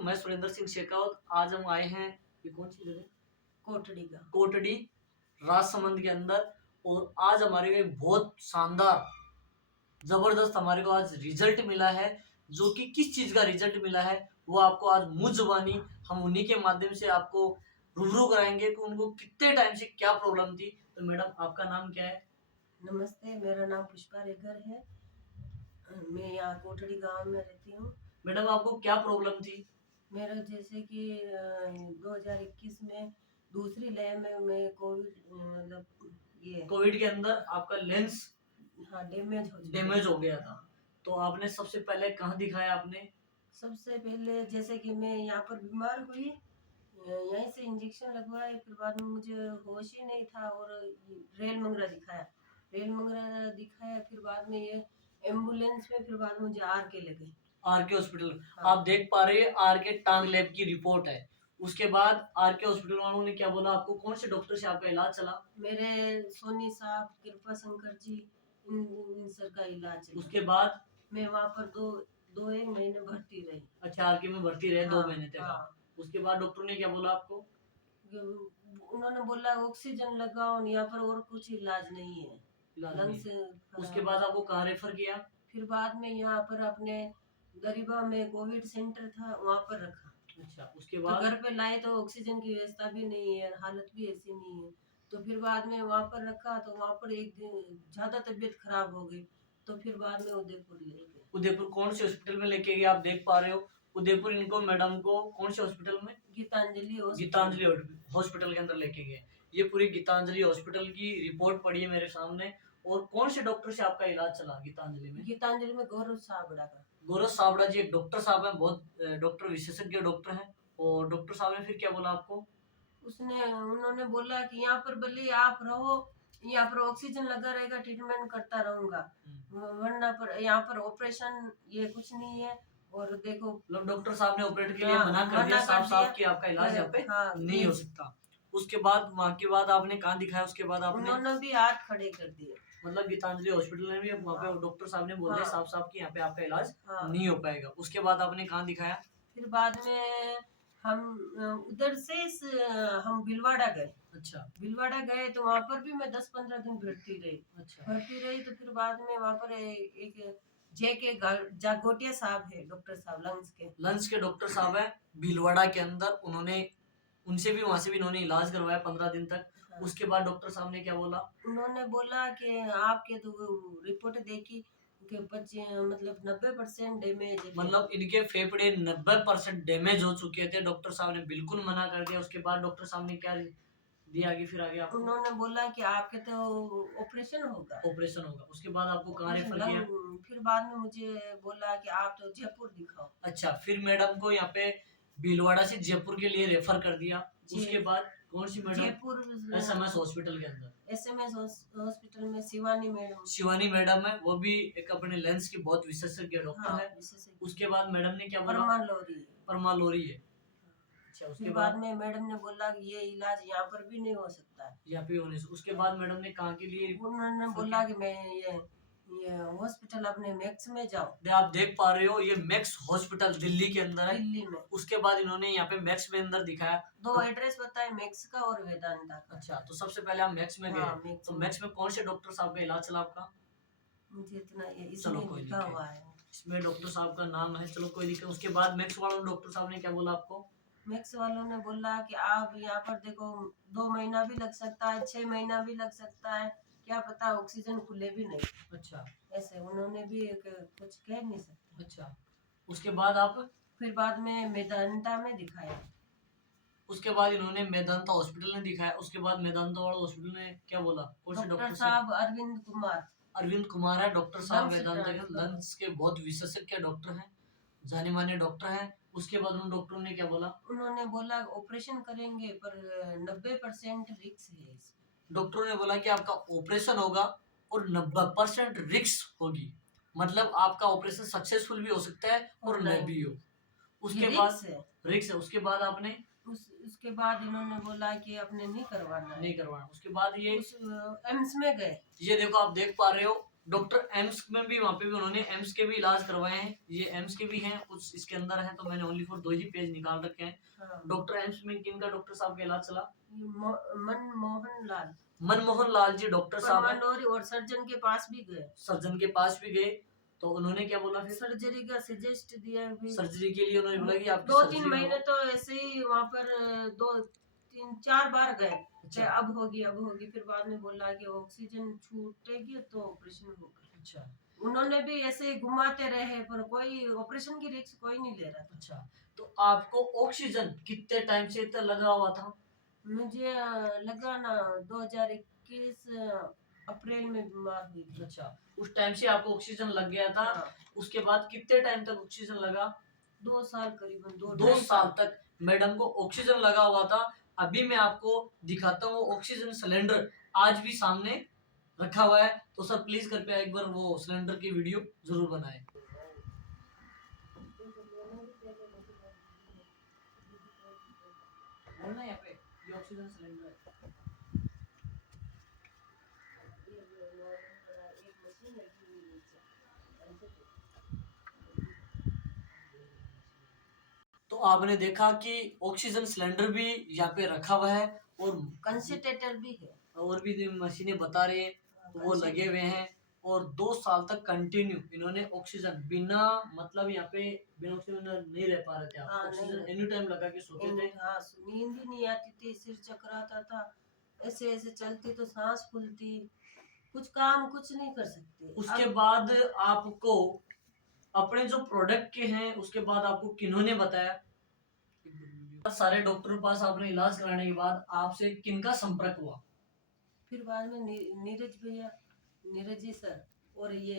मैं सुरेंद्र सिंह शेखावत। आज हम आए हैं, ये कौन सी जगह? कोटड़ी राजसमंद के अंदर। और आज हमारे को एक बहुत शानदार जबरदस्त हमारे को आज रिजल्ट मिला है। जो कि किस चीज का रिजल्ट मिला है वो आपको आज मुंह जुबानी हम उन्हीं के माध्यम से आपको रूबरू कराएंगे कि उनको कितने टाइम से क्या प्रॉब्लम थी। तो मैडम आपका नाम क्या है? नमस्ते, मेरा नाम पुष्पा रेगर है। मैं यहाँ कोटड़ी गांव में रहती हूँ। मैडम आपको क्या प्रॉब्लम थी? मेरा जैसे कि 2021 में दूसरी लय में मैं कोविड मतलब ये कोविड के अंदर आपका लेंस हाँ डैमेज डैमेज हो गया था। तो आपने सबसे पहले कहाँ दिखाया आपने? सबसे पहले जैसे कि मैं यहाँ पर बीमार हुई, यहीं से इंजेक्शन लगवाए, फिर बाद में मुझे होश ही नहीं था और रेल मंगरा दिखाया। फिर बाद में ये एम्बुलेंस में फिर बाद में मुझे आर के ले गए। आर के हॉस्पिटल। हाँ। आप देख पा रहे हैं आर के टांग लैब की रिपोर्ट है। उसके बाद आर के हॉस्पिटल वालों ने क्या बोला आपको? कौन से डॉक्टर से आपका इलाज चला? मेरे सोनी साहब, कृपा शंकर जी, इन सर का इलाज चला। उसके बाद मैं वहाँ पर दो एक महीने भर्ती रही। अच्छा, आर के में भर्ती रहे। हाँ, 2 महीने तक हाँ। आप। उसके बाद डॉक्टर ने क्या बोला आपको? उन्होंने बोला ऑक्सीजन लगाओ, यहाँ पर और कुछ इलाज नहीं है। इलाज लंग्स नहीं। उसके खराब। बाद आपको कहाँ रेफर किया? फिर बाद में यहाँ पर अपने गरीबा में कोविड सेंटर था, वहाँ पर रखा। अच्छा, उसके तो बाद घर पे लाए तो ऑक्सीजन की व्यवस्था भी नहीं है, हालत भी ऐसी नहीं है। तो फिर बाद में वहाँ पर रखा, तो वहाँ पर एक दिन ज्यादा तबीयत खराब हो गई, तो फिर बाद में उदयपुर ले गए। उदयपुर कौन से हॉस्पिटल में लेके गए? आप देख पा रहे हो उदयपुर इनको मैडम को कौन से हॉस्पिटल में? गीतांजलि हॉस्पिटल के अंदर लेके गए। ये पूरी गीतांजलि हॉस्पिटल की रिपोर्ट पड़ी है मेरे सामने। और कौन से डॉक्टर से आपका इलाज चला गीतांजलि में? गीतांजलि में गौरव साबड़ा का। गौरव साबड़ा जी एक डॉक्टर साहब हैं, बहुत डॉक्टर विशेषज्ञ डॉक्टर हैं। और डॉक्टर साहब ने फिर क्या बोला आपको? उन्होंने बोला कि यहाँ पर भले आप रहो, यहाँ पर ऑक्सीजन लगा रहेगा, ट्रीटमेंट करता रहूंगा, वरना पर यहाँ पर ऑपरेशन ये कुछ नहीं है। और देखो मतलब डॉक्टर साहब ने ऑपरेट के लिए हाँ, मना कर दिया साफ साफ कि आपका इलाज यहाँ पे हाँ, नहीं हो सकता। उसके बाद वहाँ के बाद आपने कहाँ दिखाया? उसके बाद आपने उन्होंने भी हाथ खड़े कर दिए। मतलब गीतांजलि हॉस्पिटल में भी वहाँ पे डॉक्टर साहब ने बोल दिया हाँ। साफ साफ कि यहाँ पे आपका इलाज हाँ। नहीं हो पाएगा। उसके बाद आपने कहाँ दिखाया? फिर बाद में हम उधर से हम भीलवाड़ा गए। अच्छा। भीलवाड़ा गए तो वहाँ पर भी मैं 10-15 दिन भर्ती रही। अच्छा। भर्ती रही तो फिर बाद में वहाँ पर एक जे के जागोटिया साहब है, डॉक्टर साहब लंच के डॉक्टर साहब है भीलवाड़ा के अंदर। उन्होंने उनसे भी वहां से भी इन्होंने इलाज करवाया 15 दिन तक। हाँ। उसके बाद डॉक्टर साहब ने क्या बोला? उन्होंने बोला कि आपके तो रिपोर्ट देखी कि मतलब 90% डैमेज है। मतलब इनके फेफड़े 90% डैमेज हो चुके थे। डॉक्टर साहब ने बिल्कुल मना कर दिया। उसके बाद डॉक्टर साहब ने क्या दिया आगे? फिर आगे आपको उन्होंने बोला कि आपके तो ऑपरेशन होगा। ऑपरेशन होगा। उसके बाद आपको कहाँ रेफर किया? फिर बाद में मुझे बोला कि आप तो जयपुर दिखाओ। अच्छा, फिर मैडम को यहाँ पे भीलवाड़ा से जयपुर के लिए रेफर कर दिया। उसके बाद कौन सी मैडम? जयपुर एसएमएस हॉस्पिटल के अंदर। एसएमएस हॉस्पिटल में शिवानी मैडम है, वो भी एक अपने लेंस की बहुत विशेषज्ञ डॉक्टर है। उसके बाद मैडम ने क्या बोला? परमा लोरी है। अच्छा, उसके बाद में मैडम ने बोला कि ये इलाज यहाँ पर भी नहीं हो सकता है। यहाँ पे होने से उसके बाद मैडम ने कहाँ के लिए? उन्होंने बोला कि मैं ये हॉस्पिटल अपने मैक्स में जाओ। आप देख पा रहे हो ये मैक्स हॉस्पिटल दिल्ली के अंदर है। दिल्ली में। उसके बाद इन्होंने यहाँ पे मैक्स में अंदर दिखाया। 2 एड्रेस बताए, मैक्स का और वेदांता का। अच्छा, तो सबसे पहले आप मैक्स में गए। हाँ, तो मैक्स में कौन से डॉक्टर साहब का इलाज चला आपका? मुझे इतना चलो कोई लिखा हुआ है, इसमें डॉक्टर साहब का नाम है। चलो कोई दिक्कत। उसके बाद मैक्स वालों डॉक्टर साहब ने क्या बोला आपको? मैक्स वालों ने बोला कि आप यहाँ पर देखो 2 महीना भी लग सकता है, 6 महीना भी लग सकता है, क्या पता ऑक्सीजन खुले भी नहीं। अच्छा। ऐसे उन्होंने भी कुछ कह नहीं सकते। अच्छा, उसके बाद आप फिर बाद में मेदांता में दिखाया। उसके बाद इन्होंने मेदांता हॉस्पिटल में दिखाया। उसके बाद मेदांता वाला हॉस्पिटल में क्या बोला? कौन से डॉक्टर साहब अरविंद कुमार है डॉक्टर साहब वेदांता के लंग्स के बहुत विशेषज्ञ डॉक्टर हैं, जाने माने डॉक्टर हैं। उसके बाद उन डॉक्टरों ने क्या बोला? उन्होंने बोला ऑपरेशन करेंगे पर 90% रिस्क है। डॉक्टरों ने बोला कि आपका ऑपरेशन होगा और 90% रिस्क होगी। मतलब आपका ऑपरेशन सक्सेसफुल भी हो सकता है और नहीं भी हो। उसके बाद रिस्क है। उसके बाद आपने उसके बाद इन्होंने बोला कि आपने नहीं करवाना। उसके बाद ये एम्स में गए। ये देखो आप देख पा रहे हो डॉक्टर एम्स में भी, वहाँ पे भी उन्होंने एम्स के भी इलाज करवाए हैं। ये एम्स के भी हैं, कुछ इसके अंदर हैं, तो मैंने ओनली फॉर 2 ही पेज निकाल रखे हैं। हाँ। डॉक्टर एम्स में किन का डॉक्टर साहब का इलाज चला? मनमोहन लाल मनमोहन लाल जी डॉक्टर साहब हैं। परमानोरी, और सर्जन के पास भी गए, सर्जन के पास भी गए, तो उन्होंने क्या बोला फिर? सर्जरी का सजेस्ट दिया भी। सर्जरी के लिए उन्होंने बोला कि आप 2-3 महीने तो ऐसे ही वहाँ पर 2-3-4 बार गए कि अच्छा। अब होगी, फिर बाद में बोला कि ऑक्सीजन छूटेगी तो ऑपरेशन होगा। अच्छा उन्होंने भी ऐसे घुमाते रहे, पर कोई ऑपरेशन की रिस्क कोई नहीं ले रहा था। अच्छा, तो आपको ऑक्सीजन कितने टाइम से इतना लगा हुआ था? मुझे लगा ना 2021 अप्रैल में बीमार हुई थी। अच्छा, उस टाइम से आपको ऑक्सीजन लग गया था। हाँ। उसके बाद कितने टाइम तक ऑक्सीजन लगा? 2 साल करीबन, 2 साल तक मैडम को ऑक्सीजन लगा हुआ था। अभी मैं आपको दिखाता हूँ ऑक्सीजन सिलेंडर, आज भी सामने रखा हुआ है। तो सर प्लीज कृपया एक बार वो सिलेंडर की वीडियो जरूर बनाएं। बोलना यहाँ पे, ये ऑक्सीजन सिलेंडर है। तो आपने देखा कि ऑक्सीजन सिलेंडर भी यहाँ पे रखा हुआ है, और कंसंट्रेटर भी है, और भी मशीनें बता रहे हैं, तो वो लगे हुए हैं। और 2 साल तक कंटिन्यू इन्होंने ऑक्सीजन बिना, मतलब यहाँ पे बिना ऑक्सीजन नहीं रह पा रहे थे आप। हाँ, ऑक्सीजन नहीं। एनी टाइम लगा के सोते थे। हाँ, नींद ही नहीं आती थी, सिर चकराता था, ऐसे ऐसे चलती तो सांस फूलती, कुछ काम कुछ नहीं कर सकते। उसके बाद आपको अपने जो प्रोडक्ट के हैं, उसके बाद आपको किन्होंने बताया? सारे डॉक्टरों के पास आपने इलाज कराने के बाद आपसे किनका संपर्क हुआ? फिर बाद में नीरज भैया, नीरज जी सर, और ये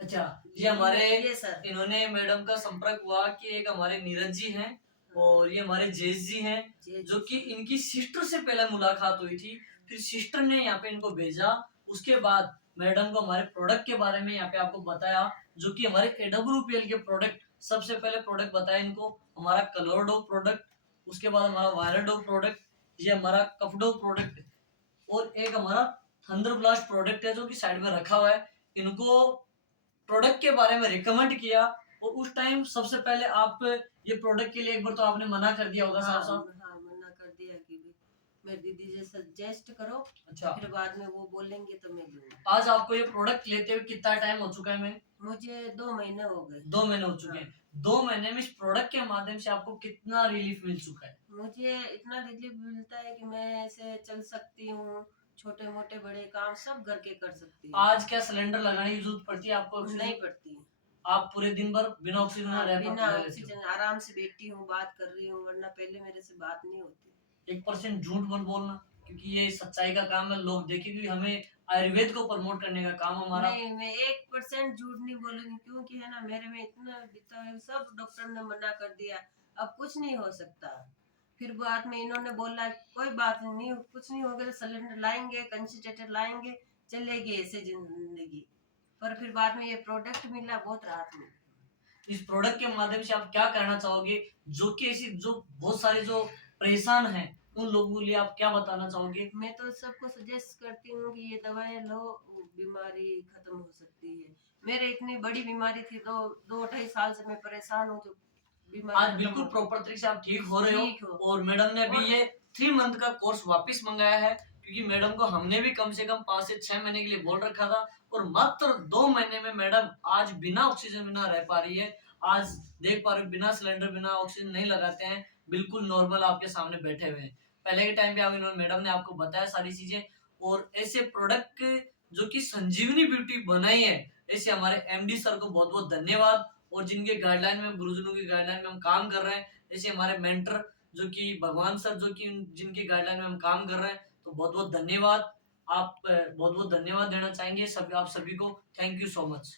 अच्छा, ये हमारे, ये सर, इन्होंने मैडम का संपर्क हुआ कि एक हमारे नीरज जी हैं, और ये हमारे जयेश जी हैं, जो कि इनकी सिस्टर से पहले मुलाकात हुई थी। फिर सिस्टर ने यहाँ पे इनको भेजा। उसके बाद मैडम को हमारे प्रोडक्ट के बारे में यहाँ पे आपको बताया, जो कि हमारे AWPL के प्रोडक्ट, सबसे पहले प्रोडक्ट बताया इनको हमारा कलर डो प्रोडक्ट, उसके बाद हमारा वायरल डो प्रोडक्ट, ये हमारा कपडो प्रोडक्ट, और एक हमारा थंडर ब्लास्ट प्रोडक्ट है जो कि साइड में रखा हुआ है। इनको प्रोडक्ट के बारे में रिकमेंड किया, और उस टाइम सबसे पहले आप ये प्रोडक्ट के लिए एक बार तो आपने मना कर दिया होगा साहब साहब। हाँ, मना कर दिया कि मेरी दीदी जी सजेस्ट करो, अच्छा, फिर बाद में वो बोलेंगे तो मैं लूंगा। आज आपको ये प्रोडक्ट लेते हुए कितना टाइम हो चुका है? मैं मुझे 2 महीने हो गए। 2 महीने हो चुके हैं। 2 महीने में इस प्रोडक्ट के माध्यम से आपको कितना रिलीफ मिल चुका है? मुझे इतना रिलीफ मिलता है कि मैं ऐसे चल सकती हूँ, छोटे मोटे बड़े काम सब घर के कर सकती हूँ। आज क्या सिलेंडर लगाने की जरूरत पड़ती है आपको? नहीं पड़ती। आप पूरे दिन भर बिना ऑक्सीजन रह बिना लेते हो। ऑक्सीजन आराम से बैठी हूँ, बात कर रही हूँ, वरना पहले मेरे से बात नहीं होती। 1% झूठ मत बोलना, क्योंकि ये सच्चाई का काम है। लोग देखेंगे, हमें आयुर्वेद को प्रमोट करने का काम हमारा। नहीं, मैं 1% झूठ नहीं बोलूंगी, क्योंकि है ना मेरे में इतना बीता है, सब डॉक्टर ने मना कर दिया, अब कुछ नहीं हो सकता। फिर बाद में इन्होंने बोला कोई बात नहीं, कुछ नहीं होगा, सिलेंडर लाएंगे, कंसंट्रेटर लाएंगे, चलेगी ऐसे जिंदगी। पर फिर बाद में ये प्रोडक्ट मिला, बहुत राहत मिली। इस प्रोडक्ट के माध्यम से आप क्या कहना चाहोगे, जो कि ऐसी जो बहुत सारे जो परेशान हैं, उन लोगों के लिए आप क्या बताना चाहोगे? मैं तो सबको सजेस्ट करती हूँ कि ये दवाएं लो, बीमारी खत्म हो सकती है। मेरे इतनी बड़ी बीमारी थी, 2-2-2.5 साल से मैं परेशान हूँ, तो आज बिल्कुल प्रॉपर तरीके से आप ठीक हो रहे हो। हो। और मैडम ने अभी ये 3 मंथ का कोर्स वापस मंगाया है, क्योंकि मैडम को हमने भी कम से कम 5 से 6 महीने के लिए बोल रखा था, और मात्र 2 महीने में मैडम आज बिना ऑक्सीजन बिना रह पा रही है। आज देख पा रहे हो, बिना सिलेंडर बिना ऑक्सीजन नहीं लगाते हैं, बिल्कुल नॉर्मल आपके सामने बैठे हुए हैं। पहले के टाइम पे आप इन्होंने, मैडम ने आपको बताया सारी चीजें, और ऐसे प्रोडक्ट जो कि संजीवनी ब्यूटी बनाई है, ऐसे हमारे MD सर को बहुत बहुत धन्यवाद। और जिनके गाइडलाइन में, गुरुजनों की गाइडलाइन में हम काम कर रहे हैं, जैसे हमारे मेंटर जो कि भगवान सर, जो कि जिनकी गाइडलाइन में हम काम कर रहे हैं, तो बहुत बहुत धन्यवाद। आप बहुत बहुत धन्यवाद देना चाहेंगे सब, आप सभी को। Thank you so much.